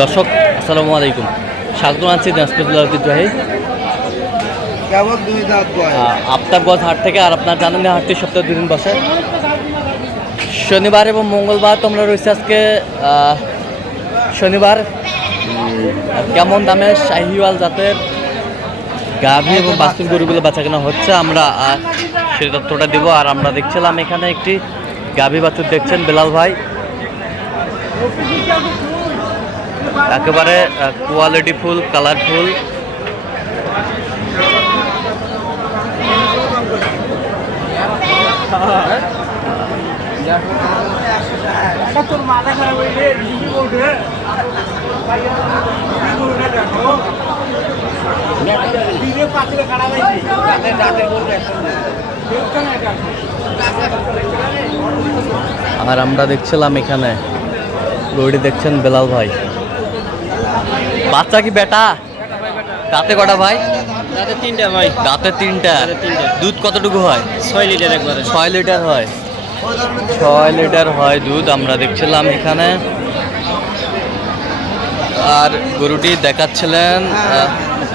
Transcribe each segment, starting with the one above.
দর্শক আসসালামু আলাইকুম। স্বাগত আছি দিনাজপুর জেলার ঐতিহ্যবাহী। কেবল দুই দাঁত বয় আহ, আফতাবগঞ্জ হাট থেকে আর আপনার জানেন হাটটি সপ্তাহে দুদিন বসে। শনিবার এবং মঙ্গলবার তোমরা রয়েছে আজকে শনিবার। কেমন দামে শাহিওয়াল জাতের গাভী এবং বাস্তুর গরুগুলো বেচা কেনা হচ্ছে? আমরা সেই তথ্যটা দিব। আর আমরা দেখছিলাম এখানে একটি গাভী বাছুর দেখছেন বেলাল ভাই। একেবারে কোয়ালিটি ফুল কালারফুল আর আমরা দেখছিলাম এখানে গরুটি দেখছেন বেলাল ভাই। বাচ্চা কি বেটা? দাঁতে কটা ভাই? তাতে তিনটা ভাই। দাঁতে তিনটা। দুধ কতটুকু হয়? ছয় লিটার একবারে ছয় লিটার হয়। ছয় লিটার হয় দুধ আমরা দেখছিলাম এখানে। আর গরুটি দেখাচ্ছিলেন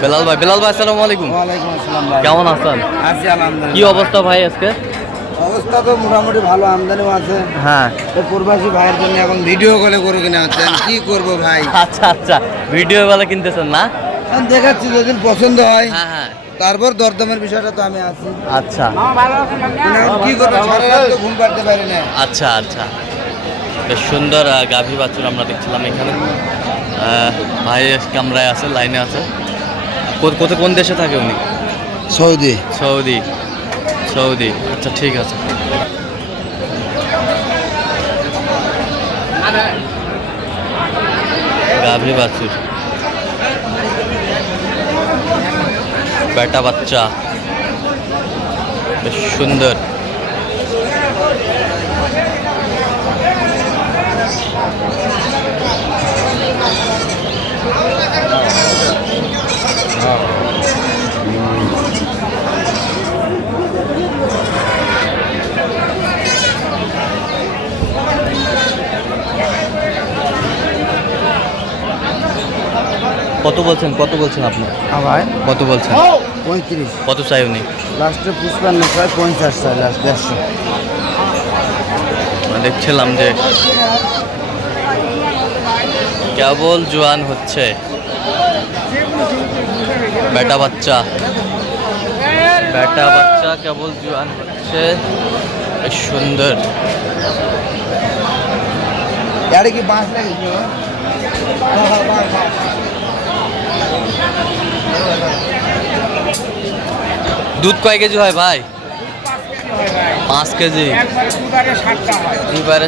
বেলাল ভাই। বেলাল ভাই আসসালামু আলাইকুম। কেমন আছেন? কি অবস্থা ভাই আজকে? অবস্থা তো মোটামুটি ভালো আমদানিও আছে। হ্যাঁ। তো প্রবাসী ভাইয়ের জন্য এখন ভিডিও কলে করে কিনা হচ্ছে আমি কি করব ভাই? আচ্ছা আচ্ছা ভিডিও বেলা কিনতেছেন না? আমি দেখাচ্ছি যদি পছন্দ হয়। হ্যাঁ হ্যাঁ। তারপর দরদামের বিষয়টা তো আমি আছি। আচ্ছা। কি করব? সারা রাত তো ঘুম পাড়তে পারি না। আচ্ছা আচ্ছা। বেশ সুন্দর গাভী বাছুর আমরা দেখছিলাম এখানে। ভাই কামরায় আছে লাইনে আছে। কো- কোথায় কোন দেশে থাকে উনি? সৌদি। সৌদি। সৌদি। আচ্ছা ঠিক আছে। গাভী বাছুর। বেটা বাচ্চা। বেশ সুন্দর। কত বলছেন কত বলছেন আপনি? ভাই কত বলছেন? পঁয়ত্রিশ। কত চাই উনি লাস্টে পুষ্পান্ন ছয় পঞ্চাশ ছয় লাস্ট দেড়শো। দেখছিলাম যে কেবল জোয়ান হচ্ছে। বেটা বাচ্চা। বেটা বাচ্চা কেবল জোয়ান হচ্ছে। সুন্দর। কি বাঁশ লাগিয়েছে দুধ কয় কেজি হয় ভাই? পাঁচ কেজি। দুবারে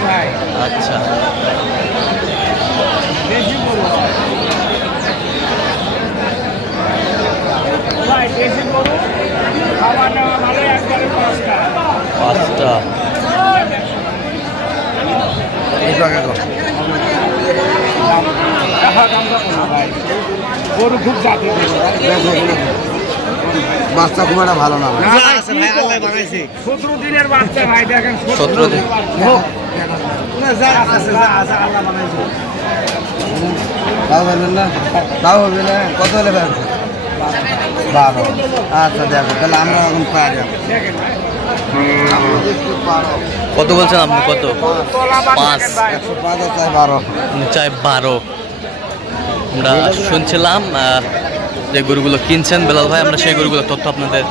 ভাই। আচ্ছা। পাঁচটা। গরু খুব জাতি বাচ্চা খুব একটা ভালো না। সতেরো দিনের বাচ্চা ভাই দেখেন সতেরো দিন। তাও বলবেন না? তাও হবে না? কত হলে বারো। আচ্ছা দেখো তাহলে আমরা এখন পাই যাব কত বলছেন আপনি? কত? পাঁচ। একশো পাঁচ চাই বারো। চাই বারো। আমরা শুনছিলাম যে গরুগুলো কিনছেন বেলাল ভাই আমরা সেই গরুগুলোর তথ্য আপনাদের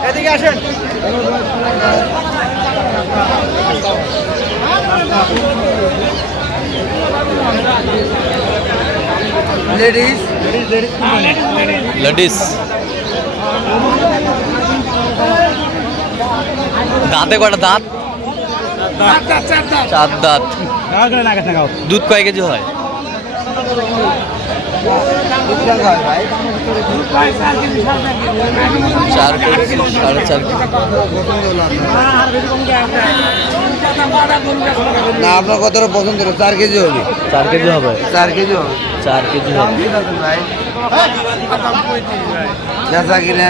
লেডিস লেডিস দাঁতে কটা দাঁত? চার দাঁত। দুধ কয় কেজি হয়? চার কেজি সাড়ে চার কেজি না আপনার কতটা পছন্দ হলো চার কেজি হবে। চার কেজি হবে? চার কেজি হবে। চার কেজি হবে। বেচা কিনে।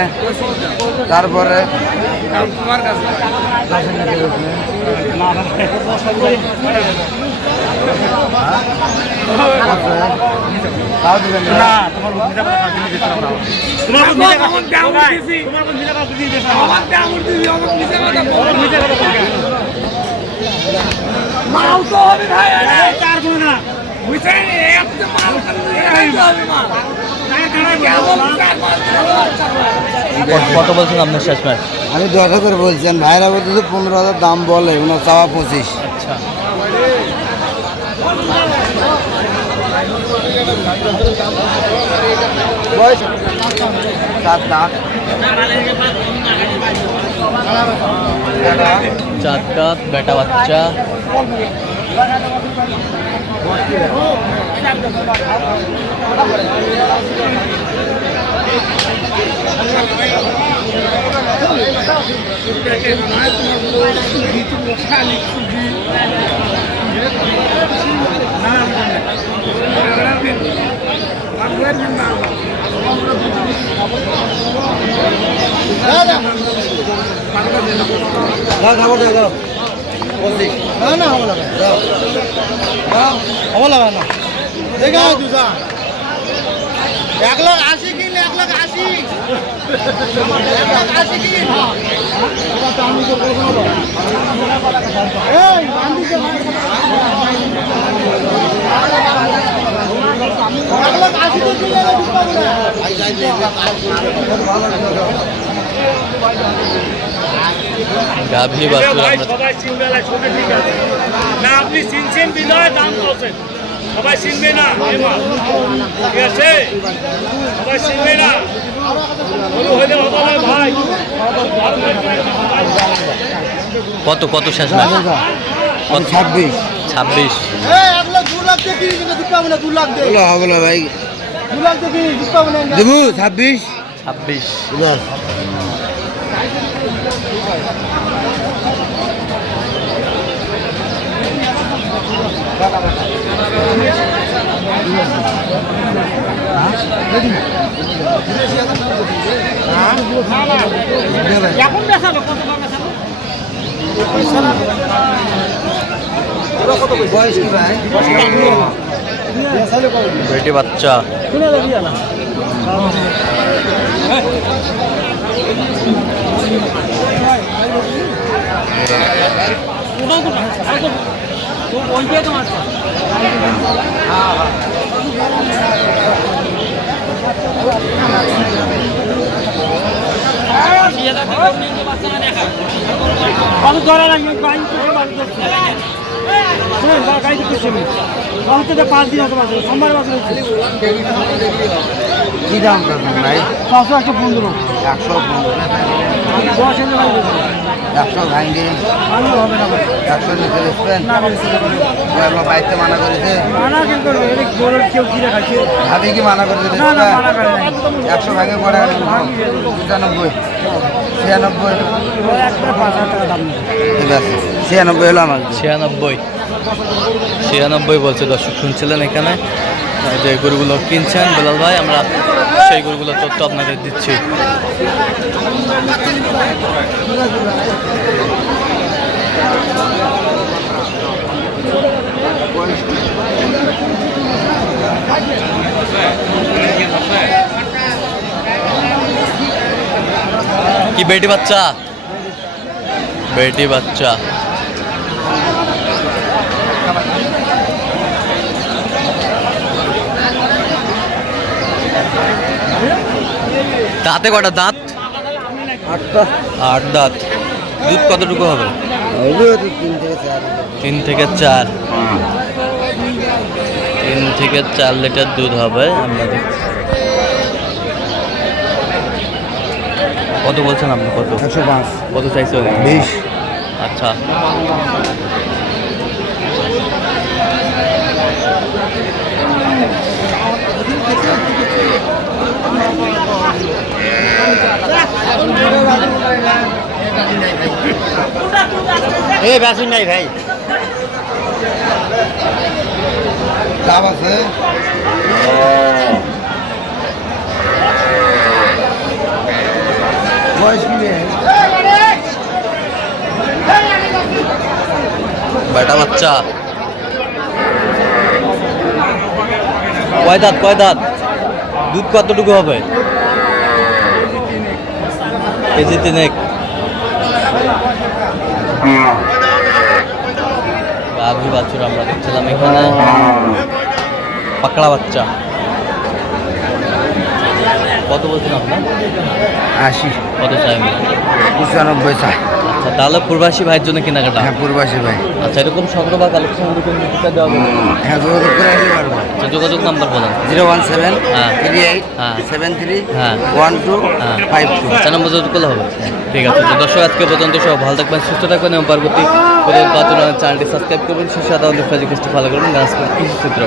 তারপরে? তোমার কাছে দশের নিচে বেচলে। তাও দিবেন না না তোমার মিঠা কথা দিলে দিতে না তোমার কোন মিঠা কথা দিছি তোমার কোন কথা দিছি আমার দামুর দিছি আমার মিঠা কথা বল মিঠা কথা বল মাল তো হবে ভাই আরে চার গুণ না বুঝছে একটা মাল করে মাল কত বলছেন আপনার শেষ ম্যাচ আমি দশ হাজার বলছেন। ভাইরা বলতেছে পনেরো হাজার দাম বলে ওনার চাওয়া পঁচিশ। আচ্ছা। বয়স সাত লাখ চার কাত বেটা বাচ্চা দাও খাবার দাও না না না দাও হব না না এক লাখ আশি কিন এক লাখ আশি এক লাখ আশি কিন এই বান্দিকে এক লাখ আশি তো কিনলে গাভী বাছুর সবাই না শুনে ঠিক আছে। না আপনি চিনছেন বিনয় দাম বলছেন সবাই চিনবে না ঠিক আছে? সবাই চিনবে না। হবে ভাই। কত কত শেষ ম্যাচ? কত? ছাব্বিশ। ছাব্বিশ। হবে না ভাই। দেবু ছাব্বিশ। ছাব্বিশ। এখন বেসাবে কত বয়স কি ভাই? বেটি বাচ্চা। দিয়ে ধরে লাগবে বাড়ি করছে শুনেন গাড়ি তো করছে কত থেকে পাঁচ দিন হতে পারছে সোমবার বাজার হচ্ছে কি দাম করবেন ভাই পাঁচশো একশো পনেরো একশো একশো একশো নিচে বেসবেন বাড়িতে মানা করেছে কি মানা করেছে একশো পঁচানব্বই ছিয়ানব্বই। ঠিক আছে। ছিয়ানব্বই হলো আমার। ছিয়ানব্বই। ছিয়ানব্বই বলছে দর্শক শুনছিলেন এখানে। যে গরুগুলো কিনছেন, বেলাল ভাই, আমরা সেই গরুগুলোর তথ্য আপনাদের দিচ্ছি। কি বেটি বাচ্চা? বেটি বাচ্চা। দাঁতে কটা দাঁত? আটটা আট দাঁত। দুধ কতটুকু হবে? তিন থেকে চার। তিন থেকে চার লিটার দুধ হবে দেখছি। কত বলছেন আপনি? কত? একশো পাঁচ। কত চাইছে বিশ। আচ্ছা। এই বেসুন নাই ভাই। লাভ আছে? বেটা বাচ্চা। কয় দাঁত কয় দাঁত? দুধ কতটুকু হবে? কেজি তিনেক গাভী বাছুর আমরা দেখছিলাম এখানে। পাকড়া বাচ্চা। কত বলছেন আপনার? আশি। কত চাই পঁচানব্বই চাই। আচ্ছা তাহলে প্রবাসী ভাইয়ের জন্য কেনাকাটা। হ্যাঁ পূর্বাসী ভাই। আচ্ছা এরকম সংগ্রহ বা কালেকশন দেওয়া হবে হ্যাঁ যোগাযোগ করে আসতে পারব। আচ্ছা যোগাযোগ নাম্বার বলেন। জিরো ওয়ান সেভেন হ্যাঁ। থ্রি এইট হ্যাঁ। সেভেন থ্রি হ্যাঁ। ওয়ান টু হ্যাঁ। Five two. চার নম্বর যোগাযোগ করলে হবে। ঠিক আছে তো দর্শক আজকে পর্যন্ত সব ভালো থাকবেন সুস্থ থাকবেন এবং পরবর্তী চ্যানেলটি সাবস্ক্রাইব করবেন। সুস্বাদ আমাদের ফেসবুক ফলো করবেন। গাছ কৃষি চিত্র